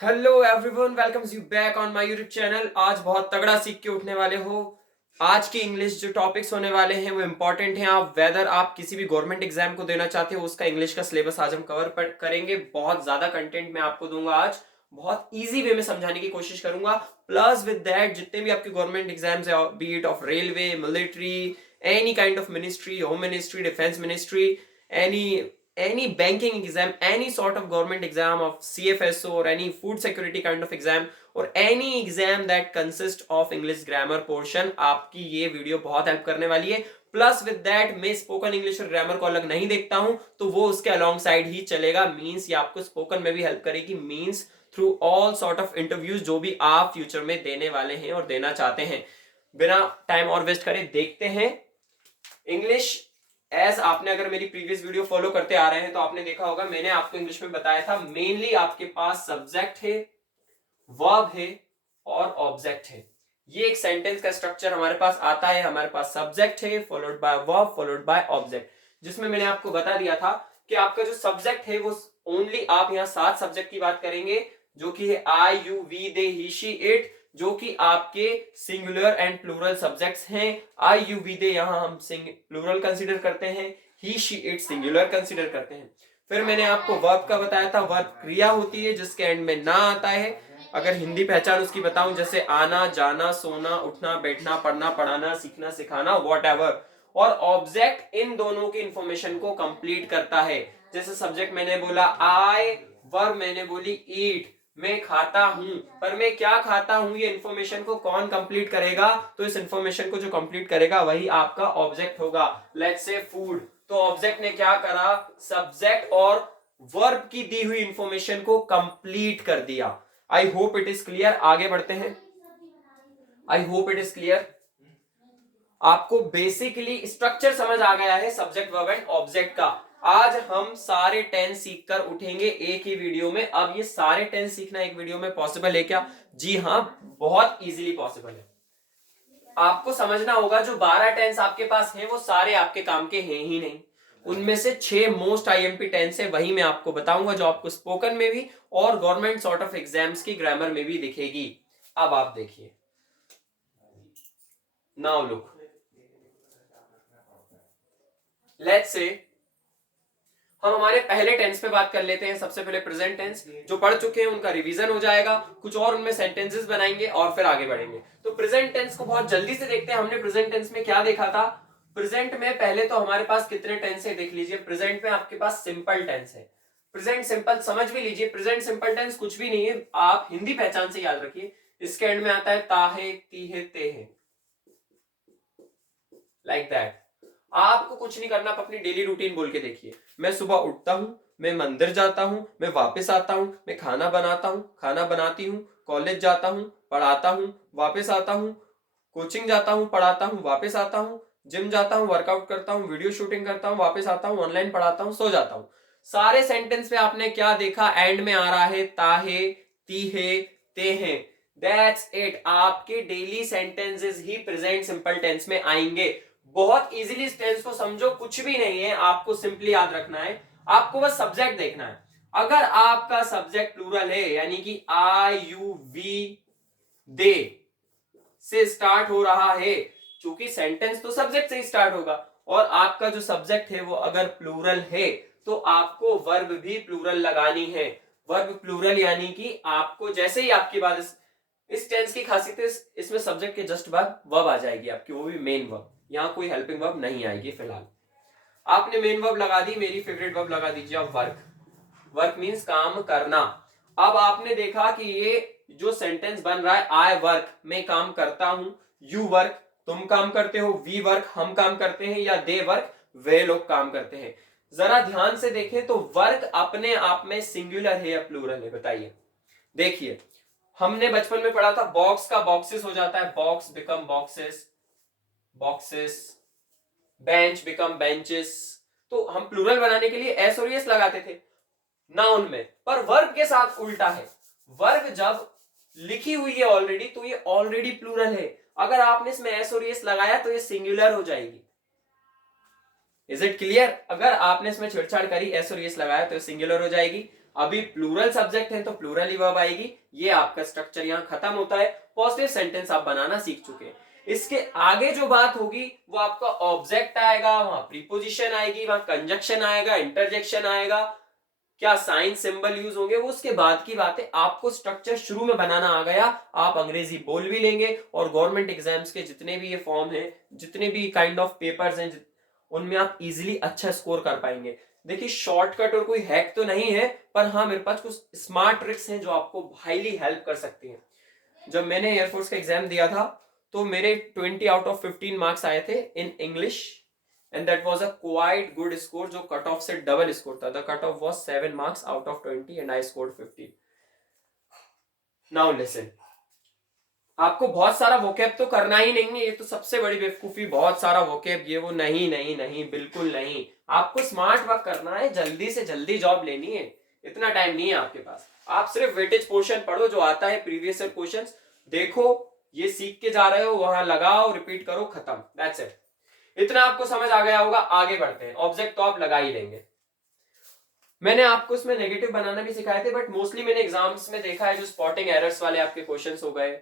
Hello everyone, welcomes you back on my YouTube channel. आज बहुत तगड़ा सीख के उठने वाले हो। आज की इंग्लिश जो टॉपिक्स होने वाले हैं वो इंपॉर्टेंट हैं। आप वेदर आप किसी भी गवर्नमेंट एग्जाम को देना चाहते हो, उसका इंग्लिश का सिलेबस आज हम कवर करेंगे। बहुत ज्यादा कंटेंट मैं आपको दूंगा आज, बहुत इजी वे में समझाने की कोशिश करूंगा। प्लस विद दैट जितने भी आपके गवर्नमेंट एग्जाम्स है, B it of railway, military, any kind of ministry, home ministry, defence ministry, any any banking exam, any sort of government exam of CFSO or any food security kind of exam or any exam that consists of English grammar portion, आपकी ये video बहुत help करने वाली है। Plus with that मैं spoken English और grammar को अलग नहीं देखता हूं, तो वो उसके अलॉन्ग साइड ही चलेगा। मीन्स ये आपको स्पोकन में भी हेल्प करेगी, means through all sort of interviews जो भी आप फ्यूचर में देने वाले हैं और देना चाहते हैं। बिना टाइम और वेस्ट करे देखते हैं इंग्लिश। एज आपने अगर मेरी प्रीवियस वीडियो फॉलो करते आ रहे हैं तो आपने देखा होगा, मैंने आपको इंग्लिश में बताया था मेनली आपके पास सब्जेक्ट है, वर्ब है और ऑब्जेक्ट है। ये एक सेंटेंस का स्ट्रक्चर हमारे पास आता है। हमारे पास सब्जेक्ट है followed by verb followed by object, जिसमें मैंने आपको बता दिया था कि आपका जो सब्जेक्ट है वो ओनली आप यहां 7 सब्जेक्ट की बात करेंगे, जो कि है I you we they he she it, जो कि आपके सिंगुलर एंड प्लूरल सब्जेक्ट्स हैं। आई यू वी दे यहां हम प्लूरल कंसीडर करते हैं, ही शी इट सिंगुलर कंसीडर करते हैं। फिर मैंने आपको वर्ब का बताया था, वर्ब क्रिया होती है जिसके एंड में ना आता है। अगर हिंदी पहचान उसकी बताऊं, जैसे आना, जाना, सोना, उठना, बैठना, पढ़ना, पढ़ाना, सीखना, सिखाना, वॉट। और ऑब्जेक्ट इन दोनों की इंफॉर्मेशन को कंप्लीट करता है। जैसे सब्जेक्ट मैंने बोला आई, वर्ब मैंने बोली ईट, मैं खाता हूं। पर मैं क्या खाता हूं, ये इंफॉर्मेशन को कौन कंप्लीट करेगा? तो इस इंफॉर्मेशन को जो कंप्लीट करेगा वही आपका ऑब्जेक्ट होगा। लेट्स से फूड, तो ऑब्जेक्ट ने क्या करा? सब्जेक्ट और वर्ब की दी हुई इंफॉर्मेशन को कंप्लीट कर दिया। I hope it is clear. आगे बढ़ते हैं। I hope it is clear. आपको बेसिकली स्ट्रक्चर समझ आ गया है सब्जेक्ट वर्ब एंड ऑब्जेक्ट का। आज हम सारे टेंस सीखकर उठेंगे एक ही वीडियो में। अब ये सारे टेंस सीखना एक वीडियो में पॉसिबल है क्या? जी हाँ, बहुत इजीली पॉसिबल है। आपको समझना होगा जो 12 टेंस आपके पास हैं वो सारे आपके काम के हैं ही नहीं। उनमें से 6 मोस्ट आईएमपी टेंस है, वही मैं आपको बताऊंगा, जो आपको स्पोकन में भी और गवर्नमेंट सॉर्ट ऑफ एग्जाम्स की ग्रामर में भी दिखेगी। अब आप देखिए, नाउ लुक, लेट्स से हम हमारे पहले टेंस पे बात कर लेते हैं। सबसे पहले प्रेजेंट टेंस, जो पढ़ चुके हैं उनका रिवीजन हो जाएगा, कुछ और उनमें सेंटेंसेस बनाएंगे और फिर आगे बढ़ेंगे। तो प्रेजेंट टेंस को बहुत जल्दी से देखते हैं। हमने प्रेजेंट टेंस में क्या देखा था? प्रेजेंट में पहले तो हमारे पास कितने टेंस है देख लीजिए। प्रेजेंट में आपके पास सिंपल टेंस है। प्रेजेंट सिंपल समझ भी लीजिए, प्रेजेंट सिंपल टेंस कुछ भी नहीं है, आप हिंदी पहचान से याद रखिए। इसके एंड में आता है ताहे, तीहे, तेहे, लाइक दैट। आपको कुछ नहीं करना, आप अपनी डेली रूटीन बोल के देखिए। मैं सुबह उठता हूं, मैं मंदिर जाता हूं, मैं वापस आता हूं, मैं खाना बनाता हूं, खाना बनाती हूं, कॉलेज जाता हूं, पढ़ाता हूं, वापस आता हूं, कोचिंग जाता हूं, पढ़ाता हूं, वापस आता हूं, जिम जाता हूं, वर्कआउट करता हूं, वीडियो शूटिंग करता हूं, वापस आता हूं, ऑनलाइन पढ़ाता हूं, सो जाता हूं। सारे सेंटेंस में आपने क्या देखा? एंड में आ रहा है ताहे, तीहे, तेहे। That's it. आपके डेली सेंटेंसेस ही प्रेजेंट सिंपल टेंस में आएंगे। बहुत इजीली इस टेंस को समझो, कुछ भी नहीं है, आपको सिंपली याद रखना है। आपको बस सब्जेक्ट देखना है। अगर आपका सब्जेक्ट प्लूरल है, यानी कि आई यू वी दे से स्टार्ट हो रहा है, क्योंकि सेंटेंस तो सब्जेक्ट से ही स्टार्ट होगा, और आपका जो सब्जेक्ट है वो अगर प्लूरल है तो आपको वर्ब भी प्लूरल लगानी है। वर्ब प्लूरल यानी कि आपको जैसे ही आपकी बात इस टेंस की खासियत है, इसमें सब्जेक्ट के जस्ट बाद वर्ब आ जाएगी आपकी, वो भी मेन वर्ब। यहां कोई हेल्पिंग वर्ब नहीं आएगी फिलहाल। आपने मेन वर्ब लगा दी, मेरी फेवरेट वर्ब लगा दीजिए आप, वर्क। वर्क मीन्स काम करना। अब आपने देखा कि ये जो सेंटेंस बन रहा है, आई वर्क, मैं काम करता हूं, यू वर्क, तुम काम करते हो, वी वर्क, हम काम करते हैं, या दे वर्क, वे लोग काम करते हैं। जरा ध्यान से देखें तो वर्क अपने आप में सिंगुलर है या प्लूरल है? बताइए। देखिए, हमने बचपन में पढ़ा था बॉक्स का बॉक्सेस हो जाता है, box become boxes, boxes, bench become benches. तो हम प्लूरल बनाने के लिए एस और एस लगाते थे नाउन में, पर वर्ब के साथ उल्टा है। वर्ब जब लिखी हुई है ऑलरेडी तो ये ऑलरेडी प्लूरल है। अगर आपने इसमें एस और एस लगाया तो ये सिंगुलर हो जाएगी। Is it clear? अगर आपने इसमें छेड़छाड़ करी, एस और एस लगाया, तो सिंगुलर हो जाएगी। अभी प्लूरल सब्जेक्ट है तो प्लूरल ही वर्ब आएगी। ये आपका स्ट्रक्चर यहाँ खत्म होता है। पॉजिटिव सेंटेंस आप बनाना सीख चुके हैं। इसके आगे जो बात होगी वो आपका ऑब्जेक्ट आएगा, वहां प्रीपोजिशन आएगी, वहां कंजक्शन आएगा, इंटरजेक्शन आएगा, क्या साइन सिंबल यूज होंगे, वो उसके बाद की बात है। आपको स्ट्रक्चर शुरू में बनाना आ गया, आप अंग्रेजी बोल भी लेंगे और गवर्नमेंट एग्जाम्स के जितने भी ये फॉर्म है, जितने भी काइंड ऑफ पेपर्स हैं, उनमें आप इजीली अच्छा स्कोर कर पाएंगे। देखिए शॉर्टकट और कोई हैक तो नहीं है, पर हाँ मेरे पास कुछ स्मार्ट ट्रिक्स हैं जो आपको हाईली हेल्प कर सकती हैं। जब मैंने एयरफोर्स का एग्जाम दिया था तो मेरे 20 आउट ऑफ 15 मार्क्स आए थे in English, and that was a quite good score, जो कट ऑफ से डबल स्कोर था। The cut off was 7 marks out of 20 and I scored 15। Now listen, आपको बहुत सारा वोकैब तो करना ही नहीं है, ये तो सबसे बड़ी बेवकूफी, बहुत सारा वोकैब ये वो, नहीं नहीं नहीं, बिल्कुल नहीं। आपको स्मार्ट वर्क करना है, जल्दी से जल्दी जॉब लेनी है, इतना टाइम नहीं है आपके पास। आप सिर्फ वेटेज पोर्शन पढ़ो जो आता है, प्रीवियस ईयर क्वेश्चंस देखो, ये सीख के जा रहे हो, वहां लगाओ, रिपीट करो, खत्म, दैट्स इट। इतना आपको समझ आ गया होगा। आगे बढ़ते हैं। ऑब्जेक्ट तो आप लगा ही लेंगे। मैंने आपको इसमें नेगेटिव बनाना भी सिखाए थे, बट मोस्टली मैंने एग्जाम्स में देखा है जो स्पॉटिंग एरर्स वाले आपके क्वेश्चंस हो गए,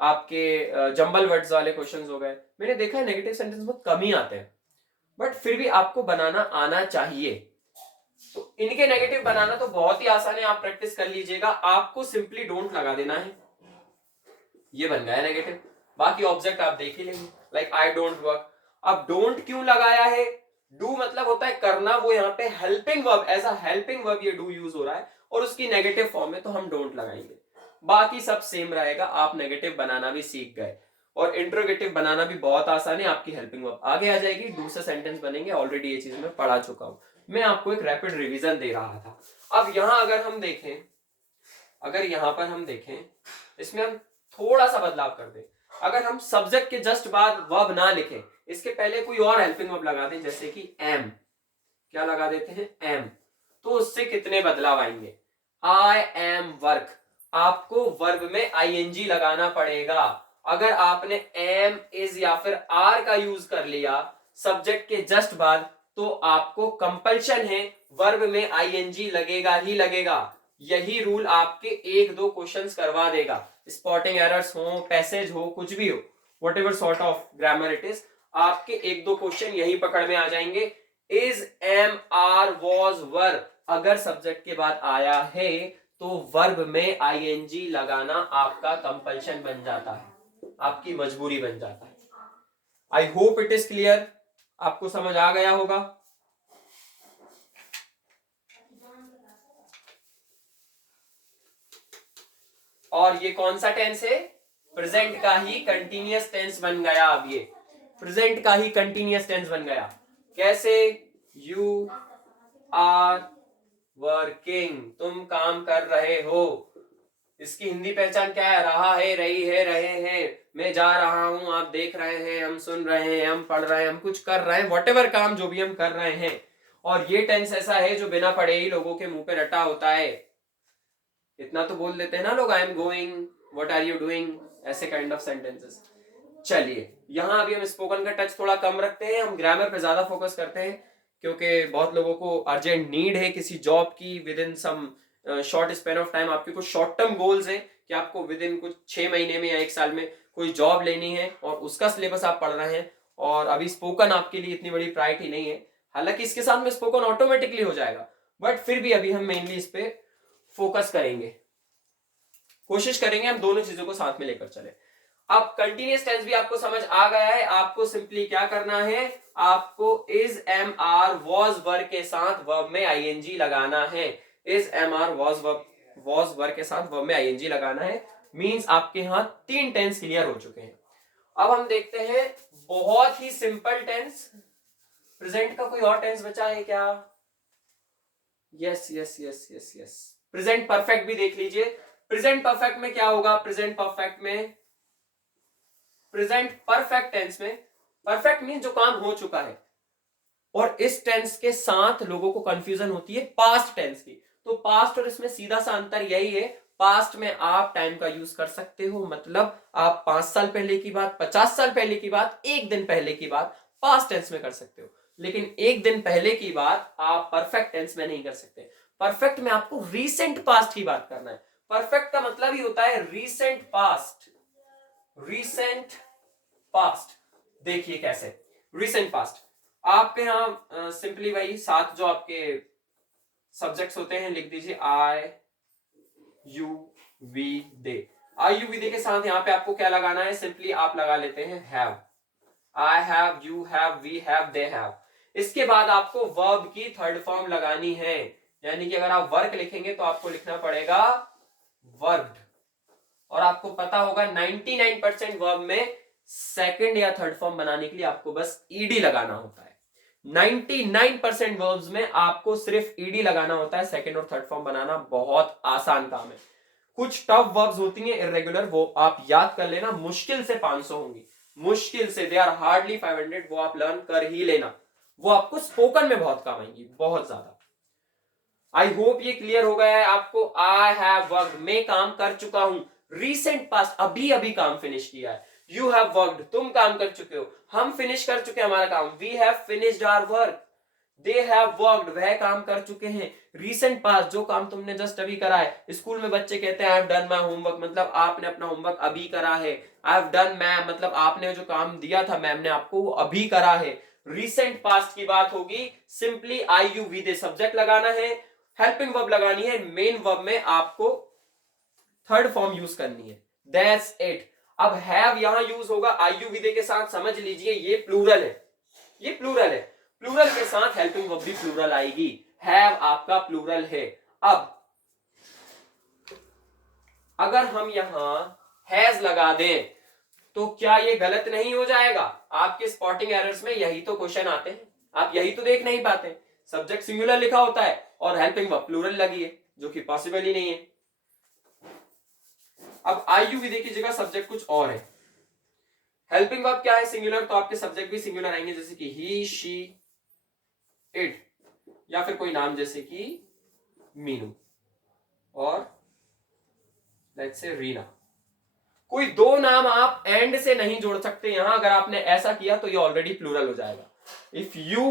आपके जंबल वर्ड्स वाले क्वेश्चंस हो गए, मैंने देखा है नेगेटिव सेंटेंस बहुत कम ही आते हैं, बट फिर भी आपको बनाना आना चाहिए। तो इनके नेगेटिव बनाना तो बहुत ही आसान है, आप प्रैक्टिस कर लीजिएगा। आपको सिंपली डोंट लगा देना है, ये बन गया नेगेटिव। बाकी ऑब्जेक्ट आप देख ही लेंगे, लाइक आई डोंट वर्क। अब डोंट क्यों लगाया है? डू मतलब होता है करना, वो यहाँ पे helping verb, as a helping verb ये डू यूज हो रहा है और उसकी नेगेटिव फॉर्म है, तो हम डोंट लगाएंगे। बाकी सब सेम रहेगा, आप नेगेटिव बनाना भी सीख गए और इंट्रोगेटिव बनाना भी बहुत आसान है। आपकी हेल्पिंग वर्ब आगे आ जाएगी, डू से सेंटेंस बनेंगे, ऑलरेडी ये चीज मैं पढ़ा चुका हूं। मैं आपको एक रैपिड रिवीजन दे रहा था। अब यहां अगर हम देखें, अगर यहां पर हम देखें, इसमें हम थोड़ा सा बदलाव कर दें। अगर हम सब्जेक्ट के जस्ट बाद वर्ब ना लिखें, इसके पहले कोई और हेल्पिंग वर्ब लगा दें, जैसे कि एम, क्या लगा देते हैं? एम, तो उससे कितने बदलाव आएंगे? आई एम वर्क, आपको वर्ब में आईएनजी लगाना पड़ेगा। अगर आपने एम, इज या फिर आर का यूज कर लिया सब्जेक्ट के जस्ट बाद, तो आपको कंपल्शन है वर्ब में आईएनजी लगेगा ही लगेगा। यही रूल आपके एक दो क्वेश्चंस करवा देगा, स्पॉटिंग एरर्स हो, पैसेज हो, कुछ भी हो, what ever sort of grammar it is, आपके एक दो क्वेश्चन यही पकड़ में आ जाएंगे। इज, एम, आर, वॉज, वर अगर सब्जेक्ट के बाद आया है तो वर्ब में आईएनजी लगाना आपका कंपल्शन बन जाता है, आपकी मजबूरी बन जाता है। I hope it is clear, आपको समझ आ गया होगा। और ये कौन सा टेंस है? प्रेजेंट का ही कंटिन्यूअस टेंस बन गया। अब ये प्रेजेंट का ही कंटिन्यूअस टेंस बन गया। कैसे? यू आर वर्किंग, तुम काम कर रहे हो। इसकी हिंदी पहचान क्या है? रहा है, रही है, रहे हैं, मैं जा रहा हूं, आप देख रहे हैं, हम सुन रहे हैं, हम पढ़ रहे हैं, हम कुछ कर रहे हैं, व्हाटएवर काम जो भी हम कर रहे हैं। और ये टेंस ऐसा है जो बिना पढ़े ही लोगों के मुंह पे रटा होता है। इतना तो बोल देते हैं ना लोग, I am going, what are you doing, ऐसे काइंड ऑफ सेंटेंसेस। चलिए यहां अभी हम स्पोकन का टच थोड़ा कम रखते हैं, हम ग्रामर पे ज्यादा फोकस करते हैं, क्योंकि बहुत लोगों को अर्जेंट नीड है किसी जॉब की within some short span of time. आपके कुछ शॉर्ट टर्म गोल्स हैं कि आपको विद इन कुछ 6 महीने में या 1 साल में कोई जॉब लेनी है और उसका सिलेबस आप पढ़ रहे हैं, और अभी स्पोकन आपके लिए इतनी बड़ी प्रायोरिटी नहीं है। हालांकि इसके साथ में स्पोकन ऑटोमेटिकली हो जाएगा, बट फिर भी अभी हम मेनली इस पे फोकस करेंगे, कोशिश करेंगे हम दोनों चीजों को साथ में लेकर चले। अब कंटिन्यूअस टेंस भी आपको समझ आ गया है। आपको सिंपली क्या करना है? आपको इज, एम, आर, वॉज, वर के साथ वर्ब में आईएनजी लगाना है। इज, एम, आर, वॉज, वर के साथ वर्ब में आईएनजी लगाना है। मींस आपके यहां 3 टेंस क्लियर हो चुके हैं। अब हम देखते हैं बहुत ही सिंपल टेंस, प्रेजेंट का कोई और टेंस बचा है क्या? Yes yes yes yes yes, present perfect भी देख लीजिए। प्रेजेंट परफेक्ट में क्या होगा? प्रेजेंट परफेक्ट में, प्रेजेंट परफेक्ट टेंस में, परफेक्ट मीन जो काम हो चुका है, और इस टेंस के साथ लोगों को कंफ्यूजन होती है पास्ट टेंस की। तो पास्ट और इसमें सीधा सा अंतर यही है, पास्ट में आप टाइम का यूज कर सकते हो, मतलब आप 5 साल पहले की बात, 50 साल पहले की बात, 1 दिन पहले की बात पास्ट टेंस में कर सकते हो, लेकिन 1 दिन पहले की बात आप परफेक्ट टेंस में नहीं कर सकते। परफेक्ट में आपको रीसेंट पास्ट की बात करना है। परफेक्ट का मतलब ही होता है रीसेंट पास्ट। रीसेंट पास्ट देखिए कैसे, रीसेंट पास्ट आपके यहां सिंपली वही 7 जो आपके सब्जेक्ट्स होते हैं लिख दीजिए, I you we they. I you we they के साथ यहां पे आपको क्या लगाना है, सिंपली आप लगा लेते हैं have. I have, you have, we have, they have. इसके बाद आपको वर्ब की थर्ड फॉर्म लगानी है, यानी कि अगर आप वर्क लिखेंगे तो आपको लिखना पड़ेगा वर्ब्ड। और आपको पता होगा 99% वर्ब में सेकंड या थर्ड फॉर्म बनाने के लिए आपको बस ईडी लगाना होता है। 99% वर्ब्स में आपको सिर्फ ईडी लगाना होता है, सेकंड और थर्ड फॉर्म बनाना बहुत आसान काम है। कुछ टफ वर्ब्स होती हैं इरेगुलर, वो आप याद कर लेना, मुश्किल से 500 होंगी, मुश्किल से, दे आर हार्डली 500, वो आप लर्न कर ही लेना, वो आपको स्पोकन में बहुत काम आएंगी, बहुत ज्यादा। आई होप ये क्लियर हो गया है आपको। आई हैव वर्कड, मैं काम कर चुका हूं, रीसेंट पास्ट अभी अभी काम फिनिश किया है। यू हैव वर्कड, तुम काम कर चुके हो, हम फिनिश कर चुके हैं हमारा काम, we have finished our work. They have worked, वह काम कर चुके हैं। रीसेंट पास्ट, जो काम तुमने जस्ट अभी करा है। स्कूल में बच्चे कहते हैं I have done my homework, मतलब आपने अपना होमवर्क अभी करा है। आई हैव डन मैम, मतलब आपने जो काम दिया था मैम ने आपको, वो अभी करा है। रीसेंट पास्ट की बात होगी, simply I you we they subject लगाना है, हेल्पिंग वर्ब लगानी है, मेन वर्ब में आपको थर्ड फॉर्म यूज करनी है, दैट्स इट। अब हैव यहां यूज होगा आई यू विदे के साथ, समझ लीजिए ये प्लूरल है, ये प्लूरल है, प्लूरल के साथ हेल्पिंग वर्ब भी प्लूरल आएगी, हैव आपका प्लूरल है। अब अगर हम यहां हैज लगा दें तो क्या ये गलत नहीं हो जाएगा? आपके स्पॉटिंग एरर्स में यही तो क्वेश्चन आते हैं, आप यही तो देख नहीं पाते। सब्जेक्ट सिंगुलर लिखा होता है और हेल्पिंग वर्ब प्लूरल लगी है, जो कि पॉसिबल ही नहीं है। अब आई यू विदे की जगह सब्जेक्ट कुछ और है, हेल्पिंग वर्ब क्या है, सिंगुलर, तो आपके सब्जेक्ट भी सिंगुलर आएंगे, जैसे कि ही, शी, इट, या फिर कोई नाम जैसे कि मीनू और लेट्स से रीना। कोई दो नाम आप एंड से नहीं जोड़ सकते यहां, अगर आपने ऐसा किया तो ये ऑलरेडी प्लूरल हो जाएगा। If you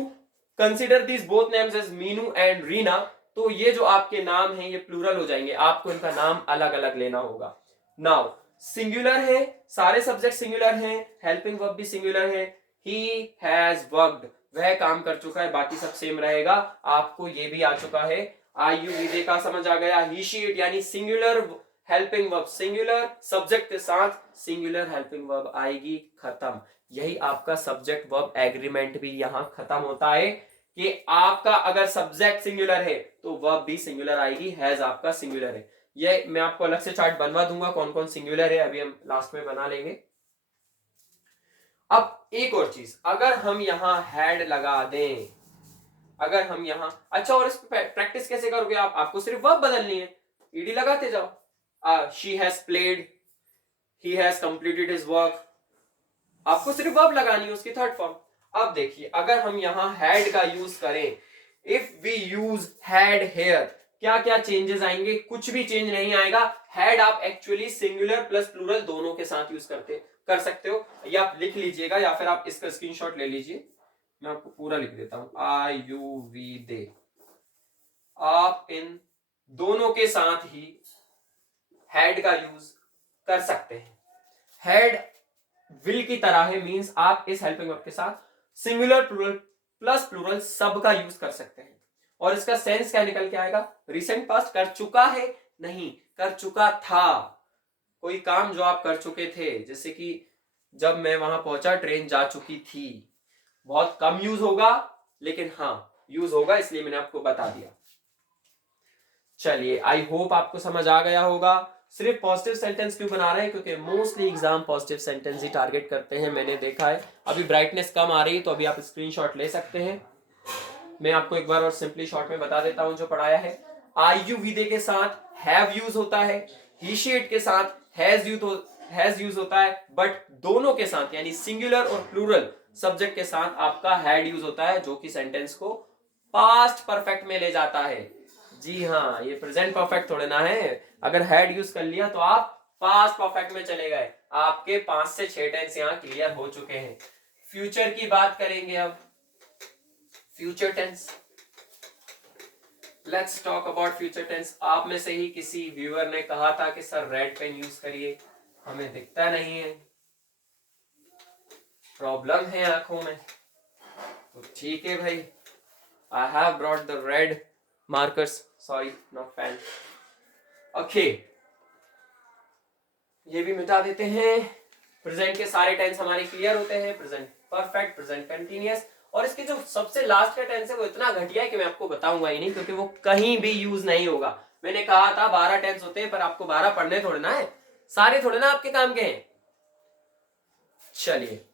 consider this both names as Meenu and Reena, तो ये जो आपके नाम हैं ये प्लूरल हो जाएंगे, आपको इनका नाम अलग अलग लेना होगा। नाउ सिंगुलर है, सारे सब्जेक्ट सिंगुलर हैं, हेल्पिंग वर्ब भी सिंगुलर है, ही हैज वर्कड, वह काम कर चुका है, बाकी सब सेम रहेगा। आपको ये भी आ चुका है, आई यू विदे का समझ आ गया, ही शी इट यानी singular helping verb singular, subject के साथ सिंगुलर हेल्पिंग वर्ब आएगी, खत्म। यही आपका सब्जेक्ट वर्ब एग्रीमेंट भी यहां खत्म होता है कि आपका अगर सब्जेक्ट सिंगुलर है तो वर्ब भी सिंगुलर आएगी, हैज आपका सिंगुलर है। ये मैं आपको अलग से चार्ट बनवा दूंगा कौन कौन सिंगुलर है, अभी हम लास्ट में बना लेंगे। अब एक और चीज, अगर हम यहां हैड लगा दें, अगर हम यहां, अच्छा और इस पे प्रैक्टिस कैसे करोगे आप, आपको सिर्फ वर्ब बदलनी है, ईडी लगाते जाओ। she has played, he has completed his work, आपको सिर्फ वर्ब लगानी है उसकी थर्ड फॉर्म। अब देखिए अगर हम यहां हैड का यूज करें, if we use had here, क्या क्या चेंजेस आएंगे? कुछ भी चेंज नहीं आएगा। हैड आप एक्चुअली सिंगुलर प्लस प्लूरल दोनों के साथ यूज कर सकते हो, या आप लिख लीजिएगा या फिर आप इसका स्क्रीनशॉट ले लीजिए, मैं आपको पूरा लिख देता हूं, आई यू वी दे, आप इन दोनों के साथ ही हैड का यूज कर सकते हैं। हैड विल की तरह है, मींस आप इस हेल्पिंग वर्ब के साथ सिंगुलर प्लूरल प्लस प्लूरल सब का यूज कर सकते हैं। और इसका सेंस क्या निकल के आएगा? रिसेंट पास्ट, कर चुका है नहीं, कर चुका था। कोई काम जो आप कर चुके थे, जैसे कि जब मैं वहां पहुंचा ट्रेन जा चुकी थी, बहुत कम यूज होगा लेकिन हाँ यूज होगा, इसलिए मैंने आपको बता दिया। चलिए आई होप आपको समझ आ गया होगा। सिर्फ पॉजिटिव सेंटेंस क्यों बना रहे हैं? क्योंकि मोस्टली एग्जाम पॉजिटिव सेंटेंस ही टारगेट करते हैं, मैंने देखा है। अभी ब्राइटनेस कम आ रही है तो अभी आप स्क्रीनशॉट ले सकते हैं। मैं आपको एक बार और सिंपली शॉर्ट में बता देता हूं जो पढ़ाया है। आई यू विदे के साथ हैव यूज होता है, ही शी इट के साथ हैज यूज होता है, बट दोनों के साथ यानी सिंगुलर और प्लूरल सब्जेक्ट के साथ आपका हैड यूज होता है, जो कि सेंटेंस को पास्ट परफेक्ट में ले जाता है। जी हाँ, ये प्रेजेंट परफेक्ट थोड़े ना है। अगर हैड यूज कर लिया तो आप पास्ट परफेक्ट में चले गए। आपके 5 से 6 टेंस यहां क्लियर हो चुके हैं। फ्यूचर की बात करेंगे अब। Future tense, let's talk about future tense. आप में से ही किसी व्यूअर ने कहा था कि सर रेड पेन यूज करिए, हमें दिखता नहीं है, प्रॉब्लम है आंखों में। तो ठीक है भाई, I have brought the red markers, sorry not pen. Okay, ये भी मिटा देते हैं। प्रेजेंट के सारे टेंस हमारे क्लियर होते हैं, प्रेजेंट परफेक्ट, प्रेजेंट कंटिन्यूअस, और इसके जो सबसे लास्ट का टेंस है वो इतना घटिया है कि मैं आपको बताऊंगा ही नहीं, क्योंकि वो कहीं भी यूज नहीं होगा। मैंने कहा था 12 टेंस होते हैं, पर आपको 12 पढ़ने थोड़े ना है, सारे थोड़े ना आपके काम के हैं। चलिए